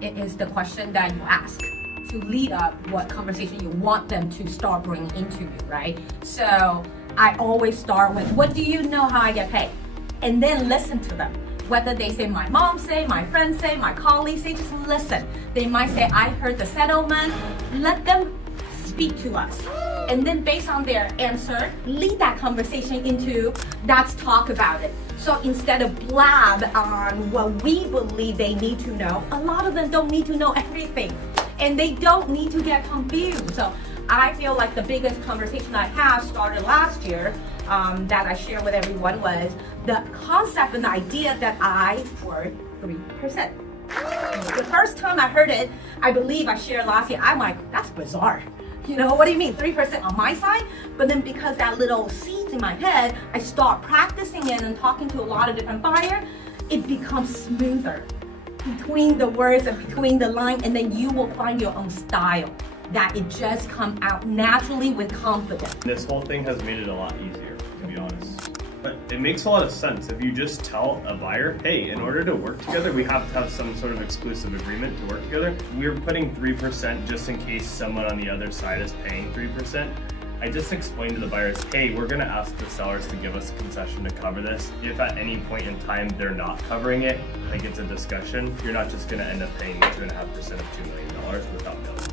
it is the question that you ask to lead up what conversation you want them to start bringing into you, right? So I always start with, what do you know how I get paid? And then listen to them. Whether they say my mom say, my friends say, my colleagues say, just listen. They might say, I heard the settlement. Let them speak to us. And then based on their answer, lead that conversation into, let's talk about it. So instead of blab on what we believe they need to know, a lot of them don't need to know everything. And they don't need to get confused. So I feel like the biggest conversation I have started last year that I shared with everyone was the concept and the idea that I worth 3%. The first time I heard it, I believe I shared last year, I'm like, that's bizarre. You know, what do you mean 3% on my side? But then because that little seeds in my head, I start practicing it and talking to a lot of different buyers, it becomes smoother between the words and between the line, and then you will find your own style that it just come out naturally with confidence. This whole thing has made it a lot easier, to be honest. But it makes a lot of sense if you just tell a buyer, hey, in order to work together, we have to have some sort of exclusive agreement to work together. We're putting 3% just in case someone on the other side is paying 3%. I just explained to the buyers, hey, we're gonna ask the sellers to give us a concession to cover this. If at any point in time they're not covering it, like it's a discussion, you're not just gonna end up paying 2.5% of $2 million without knowing.